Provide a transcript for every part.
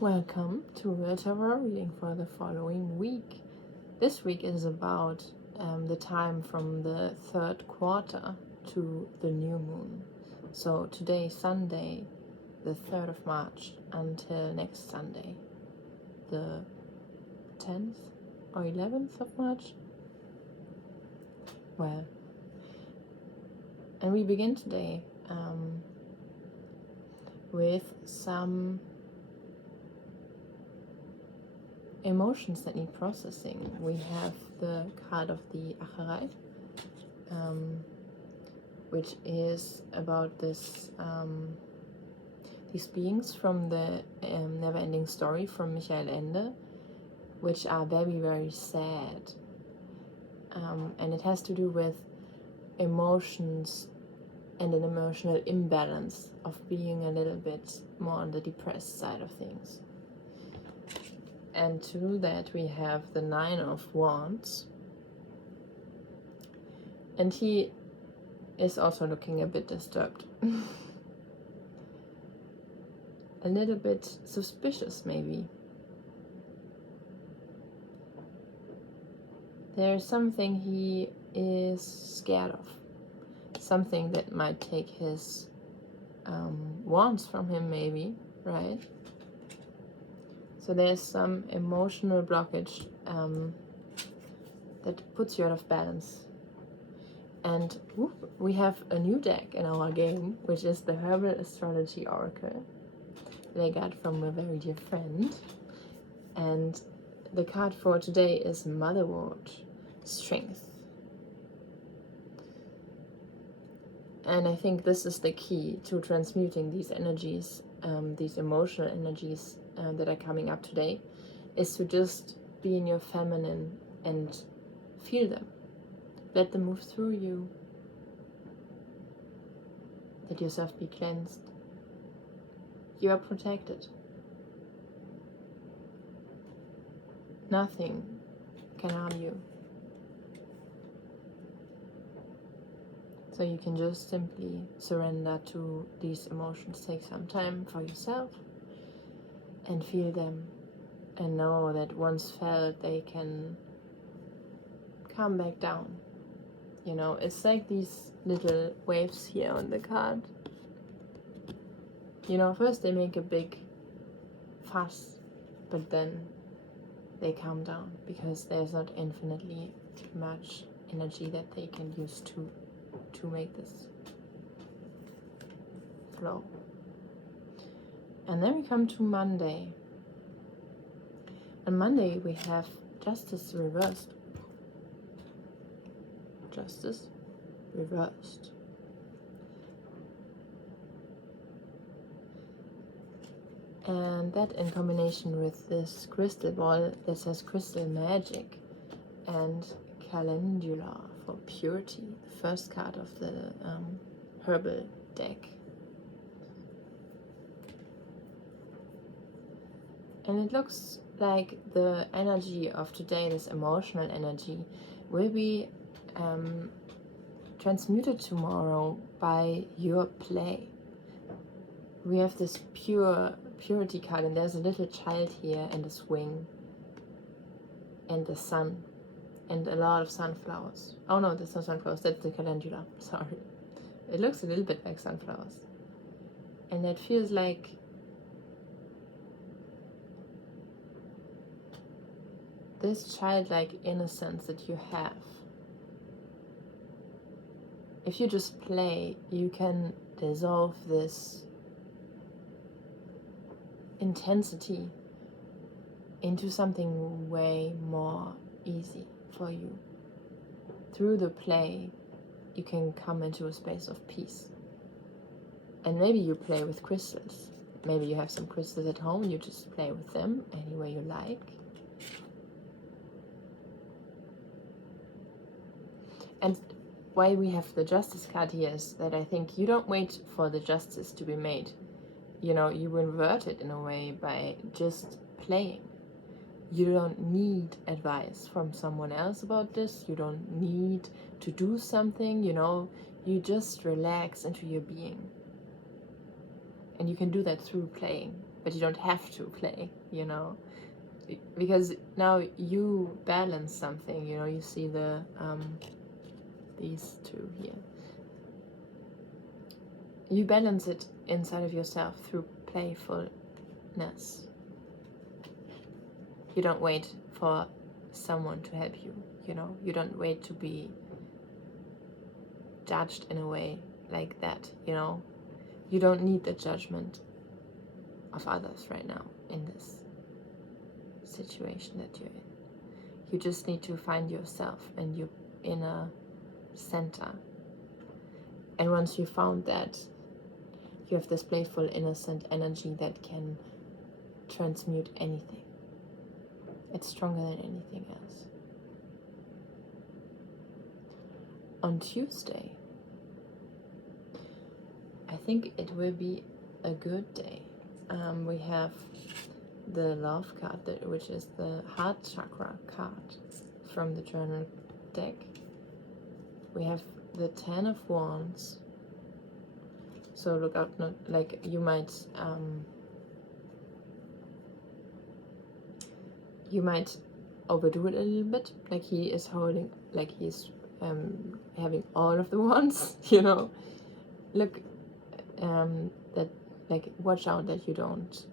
Welcome to the tarot reading for the following week. This week is about the time from the third quarter to the new moon. So today, Sunday, the 3rd of March, until next Sunday, the 10th or 11th of March. Well, and we begin today with some emotions that need processing. We have the card of the Acherai, which is about this these beings from the never-ending story from Michael Ende, which are very, very sad, and it has to do with emotions and an emotional imbalance of being a little bit more on the depressed side of things. And to that we have the 9 of Wands, and he is also looking a bit disturbed. A little bit suspicious maybe. There's something he is scared of, something that might take his wands from him maybe, right? So there's some emotional blockage that puts you out of balance. And we have a new deck in our game, which is the Herbal Astrology Oracle that I got from a very dear friend. And the card for today is Motherwort, Strength. And I think this is the key to transmuting these energies, these emotional energies that are coming up today, is to just be in your feminine and feel them. Let them move through you. Let yourself be cleansed. You are protected. Nothing can harm you. So you can just simply surrender to these emotions. Take some time for yourself and feel them, and know that once felt, they can come back down. You know, it's like these little waves here on the card. You know, first they make a big fuss, but then they calm down, because there's not infinitely too much energy that they can use to make this flow. And then we come to Monday. On Monday we have Justice reversed. Justice reversed. And that in combination with this crystal ball that says crystal magic and calendula for purity, the first card of the herbal deck. And it looks like the energy of today, this emotional energy, will be transmuted tomorrow by your play. We have this purity card, and there's a little child here, and a swing, and the sun, and a lot of sunflowers. Oh no, that's not sunflowers, that's the calendula, sorry. It looks a little bit like sunflowers. And it feels like this childlike innocence that you have. If you just play, you can dissolve this intensity into something way more easy for you. Through the play, you can come into a space of peace. And maybe you play with crystals. Maybe you have some crystals at home and you just play with them any way you like. And why we have the Justice card here is that I think you don't wait for the justice to be made. You know, you invert it in a way by just playing. You don't need advice from someone else about this. You don't need to do something, you know. You just relax into your being. And you can do that through playing. but you don't have to play, you know, because now you balance something, you know. You see the these two here. You balance it inside of yourself through playfulness. You don't wait for someone to help you, you know. You don't wait to be judged in a way like that, you know. You don't need the judgment of others right now in this situation that you're in. You just need to find yourself and your inner center. And once you found that, you have this playful, innocent energy that can transmute anything. It's stronger than anything else. On Tuesday, I think it will be a good day. We have the love card, which is the heart chakra card from the journal deck. We have the 10 of Wands. So look out, not like you might overdo it a little bit. Like he is holding, like he's having all of the wands, you know. Look, that, like, watch out that you don't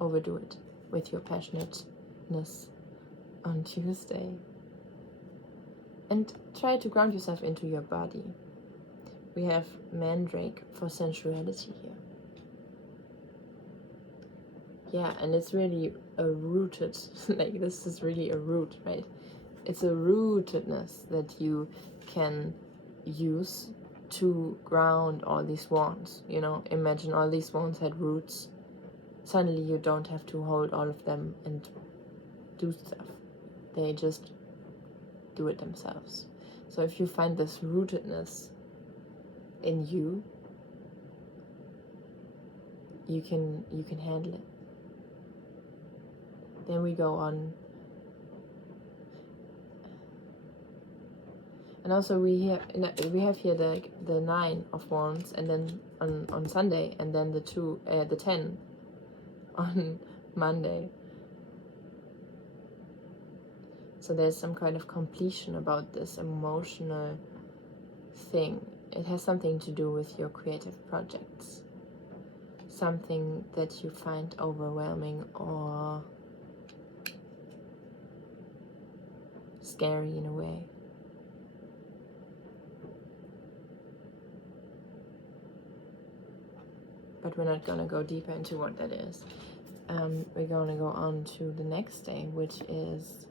overdo it with your passionateness on Tuesday. And try to ground yourself into your body. We have Mandrake for sensuality here. Yeah, and it's really a rooted, like this is really a root, right? It's a rootedness that you can use to ground all these wands, you know. Imagine all these wands had roots. Suddenly you don't have to hold all of them and do stuff. They just do it themselves. So if you find this rootedness in you, you can handle it. Then we go on, and also we have here the 9 of Wands, and then on Sunday, and then the 10 on Monday. So there's some kind of completion about this emotional thing. It has something to do with your creative projects, something that you find overwhelming or scary in a way. But we're not gonna go deeper into what that is. We're gonna go on to the next day, which is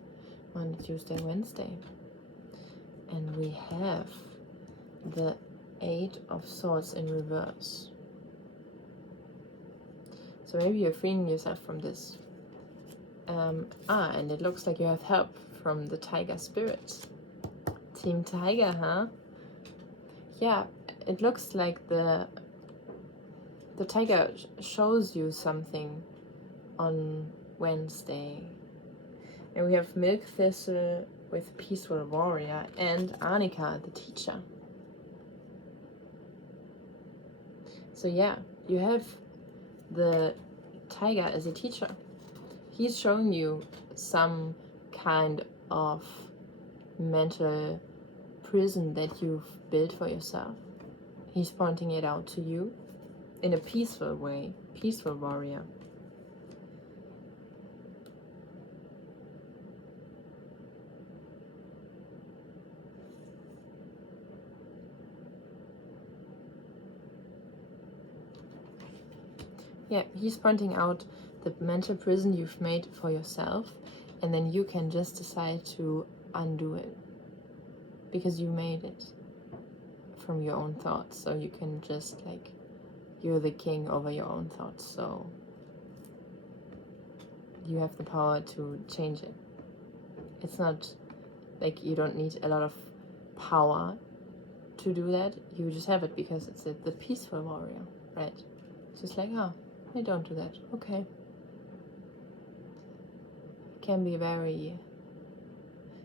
Monday, Tuesday, Wednesday. And we have the 8 of Swords in reverse. So maybe you're freeing yourself from this. And it looks like you have help from the Tiger Spirit. Team Tiger, huh? Yeah, it looks like the Tiger shows you something on Wednesday. And we have Milk Thistle with Peaceful Warrior and Arnica, the teacher. So yeah, you have the Tiger as a teacher. He's showing you some kind of mental prison that you've built for yourself. He's pointing it out to you in a peaceful way. Peaceful warrior. Yeah, he's pointing out the mental prison you've made for yourself, and then you can just decide to undo it because you made it from your own thoughts. So you can just, like, you're the king over your own thoughts, so you have the power to change it. It's not like you don't need a lot of power to do that. You just have it because it's the peaceful warrior, right? It's just like, oh, I don't do that. Okay. It can be very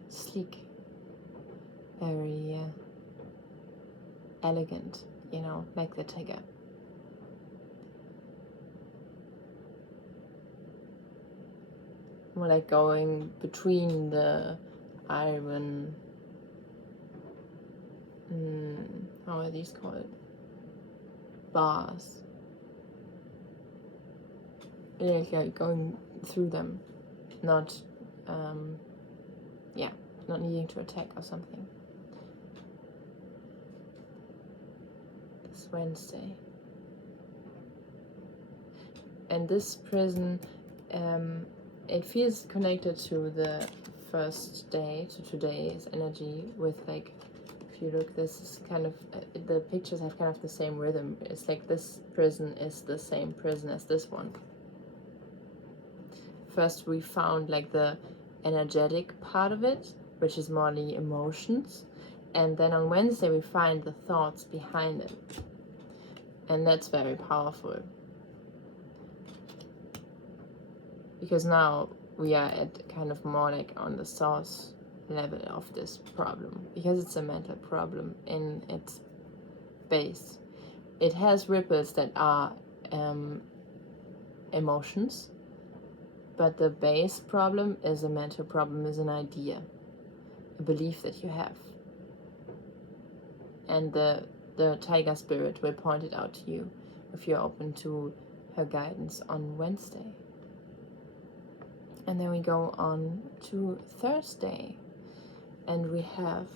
sleek, very elegant, you know, like the tiger. more like going between the iron, how are these called? Bars. Like going through them, not, yeah, not needing to attack or something. This Wednesday. And this prison, it feels connected to the first day, to today's energy, with like, if you look, this is kind of, the pictures have kind of the same rhythm. It's like this prison is the same prison as this one. First we found like the energetic part of it, which is more the emotions, and then on Wednesday we find the thoughts behind it, and that's very powerful, because now we are at kind of more like on the source level of this problem, because it's a mental problem in its base. It has ripples that are emotions, but the base problem is a mental problem, is an idea, a belief that you have. And the tiger spirit will point it out to you if you're open to her guidance on Wednesday. And then we go on to Thursday, and we have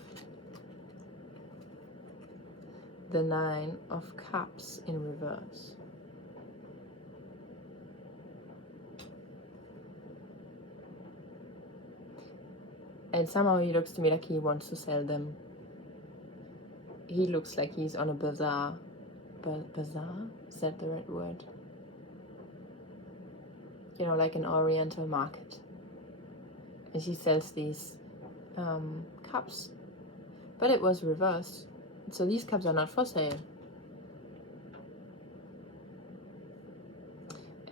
the 9 of Cups in reverse. And somehow he looks to me like he wants to sell them. He looks like he's on a bazaar. Bazaar? Is that the right word? You know, like an oriental market. And he sells these cups. But it was reversed. So these cups are not for sale.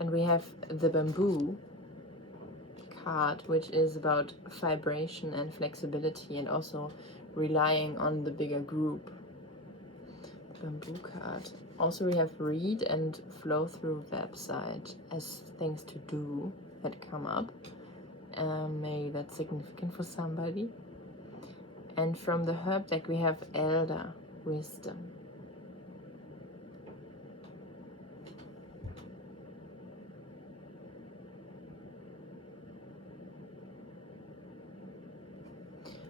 And we have the bamboo card, which is about vibration and flexibility, and also relying on the bigger group. Bamboo card. Also we have read and flow through website as things to do that come up. Maybe that's significant for somebody. And from the herb deck we have elder wisdom.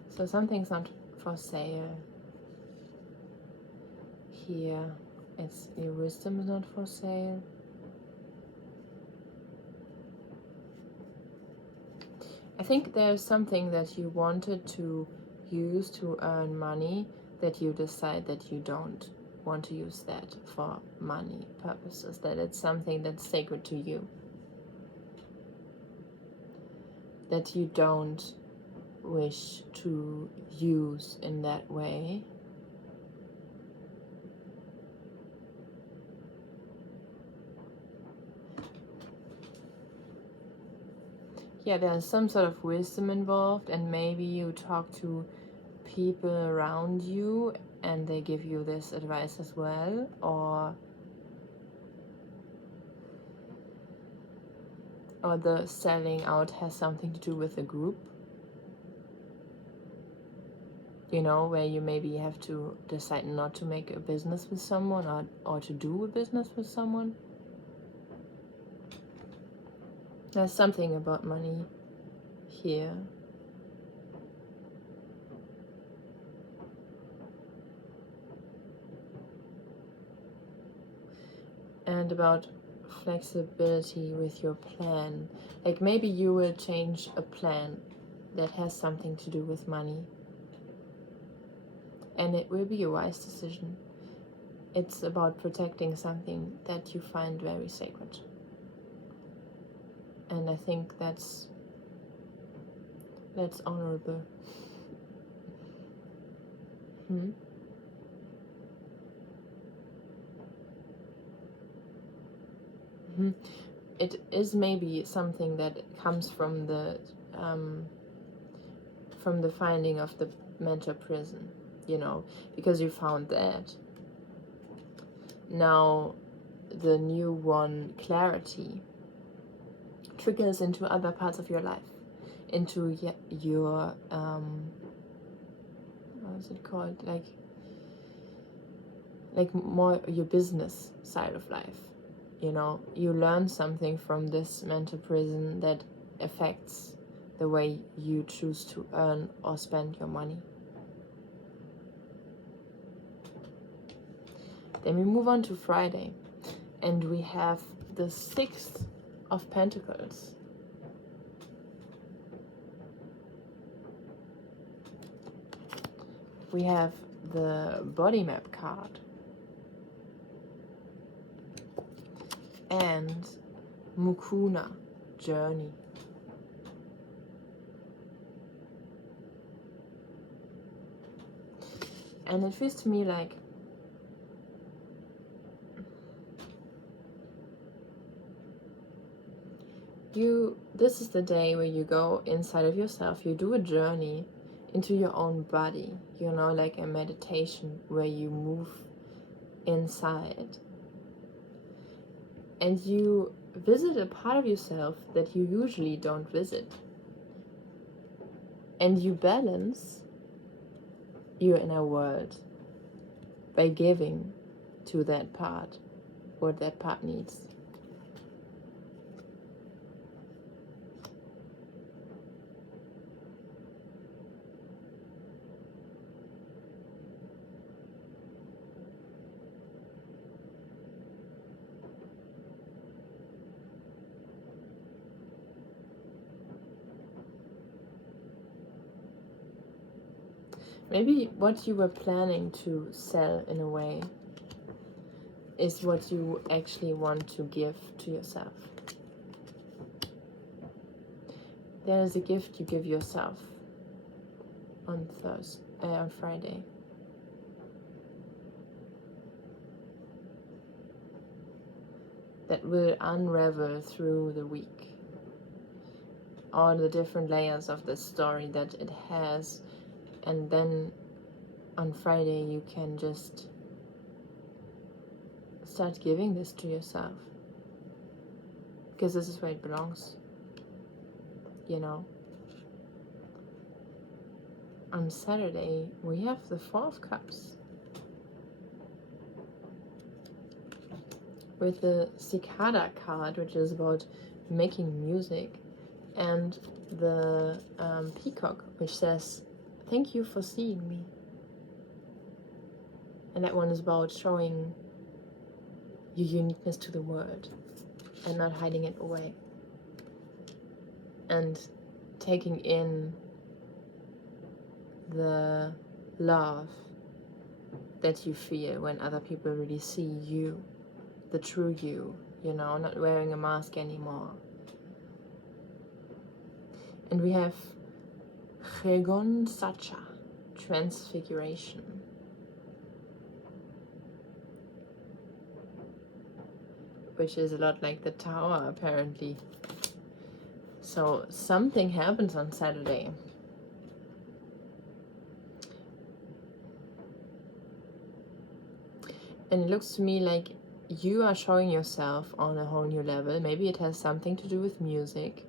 So something's not for sale. Here it's your wisdom is not for sale. I think there's something that you wanted to use to earn money that you decide that you don't want to use that for money purposes, that it's something that's sacred to you, that you don't wish to use in that way. Yeah, there's some sort of wisdom involved, and maybe you talk to people around you and they give you this advice as well, or the selling out has something to do with a group, you know, where you maybe have to decide not to make a business with someone, or to do a business with someone. There's something about money here. And about flexibility with your plan. Like maybe you will change a plan that has something to do with money. And it will be a wise decision. It's about protecting something that you find very sacred. And I think that's honorable. It is maybe something that comes from the finding of the mental prison, you know, because you found that. Now the new one, clarity. triggers into other parts of your life, into your what is it called, like more your business side of life. You know, you learn something from this mental prison that affects the way you choose to earn or spend your money. Then we move on to Friday, and we have the 6 of Pentacles. We have the body map card and Mukuna, journey. And it feels to me like this is the day where you go inside of yourself, you do a journey into your own body, you know, like a meditation where you move inside and you visit a part of yourself that you usually don't visit, and you balance your inner world by giving to that part what that part needs. Maybe what you were planning to sell in a way is what you actually want to give to yourself. There is a gift you give yourself on Friday. That will unravel through the week. All the different layers of the story that it has. And then on Friday you can just start giving this to yourself, because this is where it belongs, you know. On Saturday we have the 4 of Cups with the cicada card, which is about making music, and the peacock, which says, "Thank you for seeing me." And that one is about showing your uniqueness to the world and not hiding it away. And taking in the love that you feel when other people really see you, the true you, you know, not wearing a mask anymore. And we have Regon Sacha, transfiguration. Which is a lot like the Tower, apparently. So something happens on Saturday. And it looks to me like you are showing yourself on a whole new level. Maybe it has something to do with music.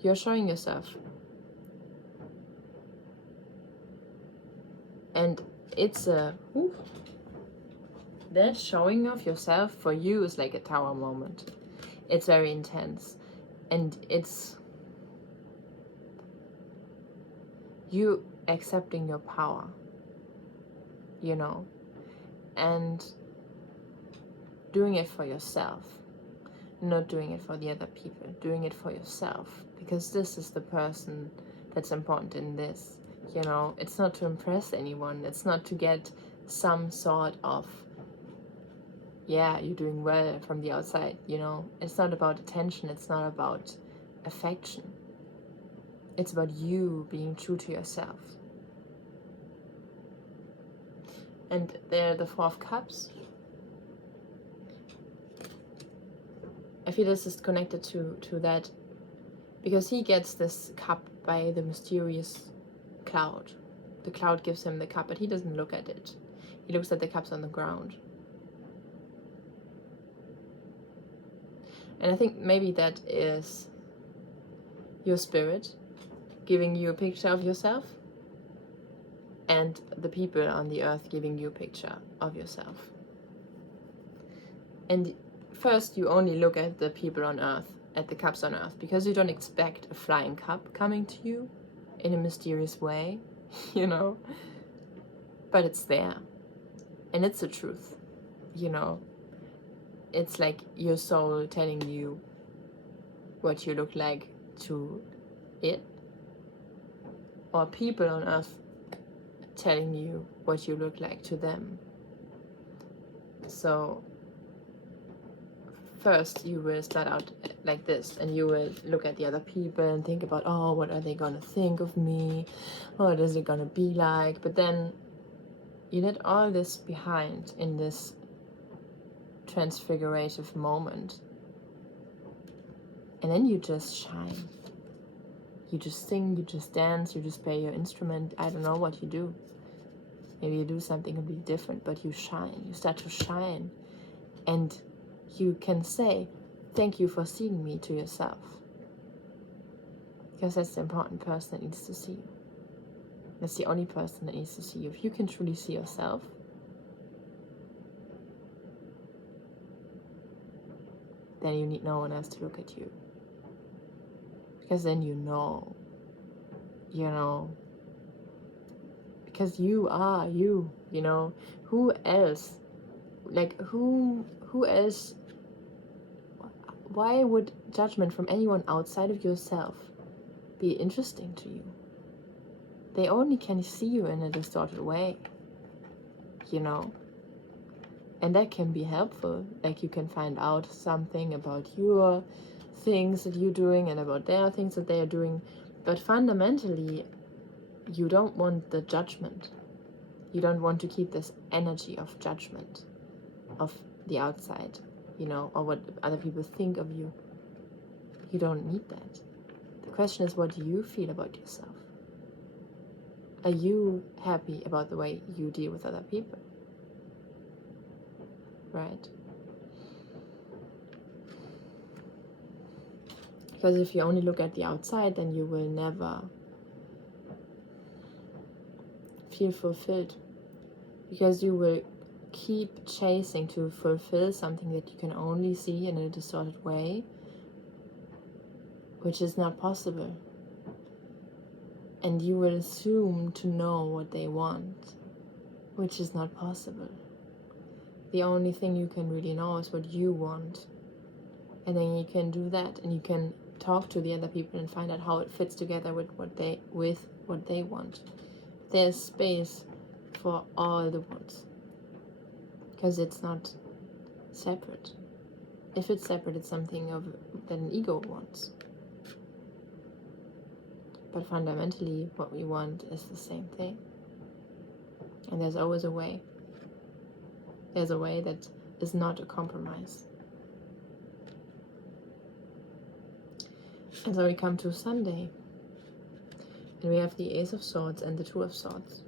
You're showing yourself. And it's that showing of yourself for you is like a Tower moment. It's very intense. And it's you accepting your power, you know, and doing it for yourself, not doing it for the other people, doing it for yourself, because this is the person that's important in this, you know. It's not to impress anyone, it's not to get some sort of, yeah, you're doing well from the outside, you know. It's not about attention, it's not about affection. It's about you being true to yourself. And there, the 4 of Cups. I feel this is connected to that, because he gets this cup by the mysterious cloud. The cloud gives him the cup, but he doesn't look at it. He looks at the cups on the ground. And I think maybe that is your spirit giving you a picture of yourself, and the people on the earth giving you a picture of yourself. And first you only look at the people on earth, at the cups on earth, because you don't expect a flying cup coming to you in a mysterious way, you know, but it's there, and it's the truth, you know. It's like your soul telling you what you look like to it, or people on earth telling you what you look like to them. So first you will start out like this, and you will look at the other people and think about, oh, what are they gonna think of me, what is it gonna be like? But then you let all this behind in this transfigurative moment, and then you just shine. You just sing, you just dance, you just play your instrument. I don't know what you do. Maybe you do something completely different, but you shine. You start to shine, and you can say, thank you for seeing me, to yourself, because that's the important person that needs to see you. That's the only person that needs to see you. If you can truly see yourself, then you need no one else to look at you, because then you know, because you are you, you know. Who else, like who else, why would judgment from anyone outside of yourself be interesting to you? They only can see you in a distorted way, you know. And that can be helpful. Like, you can find out something about your things that you're doing and about their things that they are doing. But fundamentally, you don't want the judgment. You don't want to keep this energy of judgment of the outside, you know, or what other people think of you. You don't need that. The question is, what do you feel about yourself? Are you happy about the way you deal with other people? Right? Because if you only look at the outside, then you will never feel fulfilled, because you will keep chasing to fulfill something that you can only see in a distorted way, which is not possible. And you will assume to know what they want, which is not possible. The only thing you can really know is what you want, and then you can do that, and you can talk to the other people and find out how it fits together with what they want. There's space for all the wants, because it's not separate. If it's separate, it's something that an ego wants. But fundamentally, what we want is the same thing. And there's always a way. There's a way that is not a compromise. And so we come to Sunday, and we have the Ace of Swords and the Two of Swords.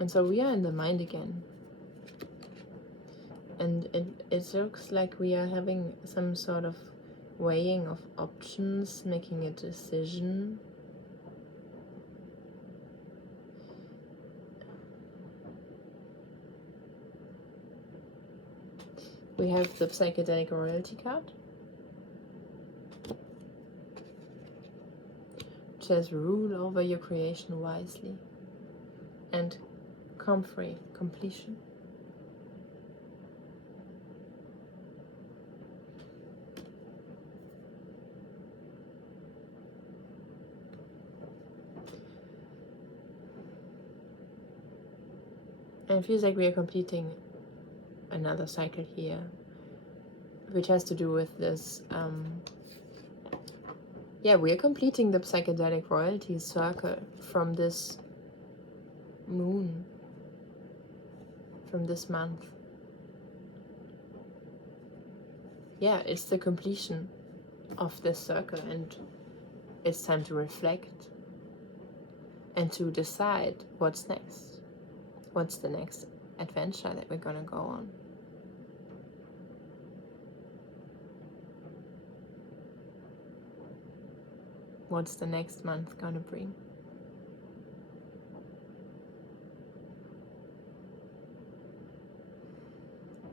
And so we are in the mind again. And it looks like we are having some sort of weighing of options, making a decision. We have the psychedelic royalty card, which says rule over your creation wisely, and comfrey, completion. And it feels like we are completing another cycle here, which has to do with this, we are completing the psychedelic royalty circle from this moon, from this month. Yeah, it's the completion of this circle, and it's time to reflect and to decide what's next. What's the next adventure that we're gonna go on? what's the next month gonna bring.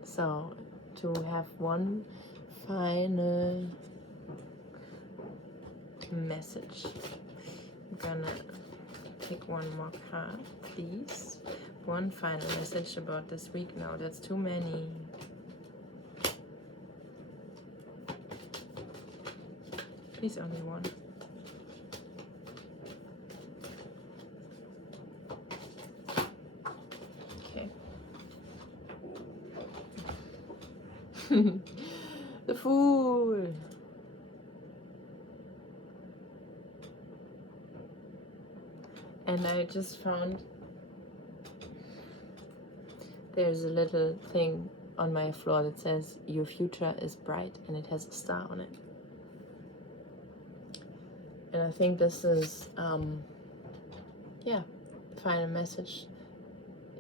So, to have one final message, I'm gonna pick one more card, please. One final message about this week. No, that's too many. Please, only one. Okay. The Fool. And I just found there's a little thing on my floor that says your future is bright, and it has a star on it. And I think this is yeah, the final message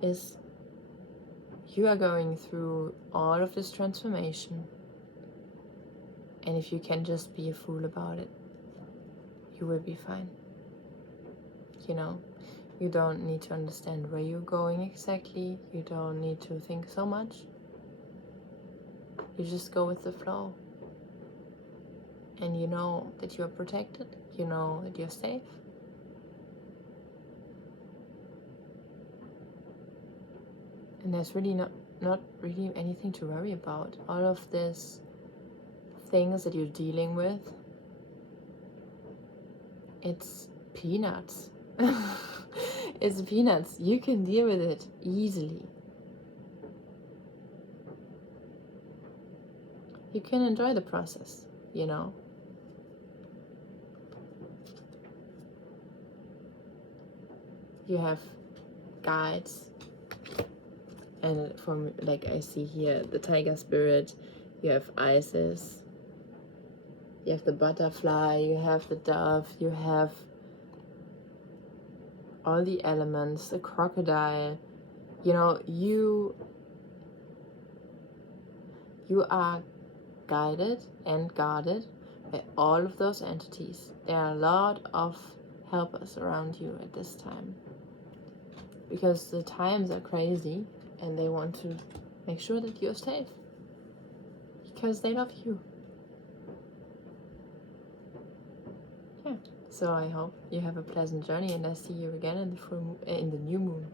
is you are going through all of this transformation, and if you can just be a fool about it, you will be fine. You know, you don't need to understand where you're going exactly. You don't need to think so much. You just go with the flow. And you know that you're protected. You know that you're safe. And there's really not really anything to worry about. All of these things that you're dealing with, it's peanuts. It's peanuts. You can deal with it easily. You can enjoy the process, you know. You have guides, and from, like I see here, the tiger spirit, you have Isis, you have the butterfly, you have the dove, you have all the elements, the crocodile. You know, you are guided and guarded by all of those entities. There are a lot of helpers around you at this time, because the times are crazy and they want to make sure that you're safe, because they love you. Yeah, so I hope you have a pleasant journey, and I see you again in the new moon.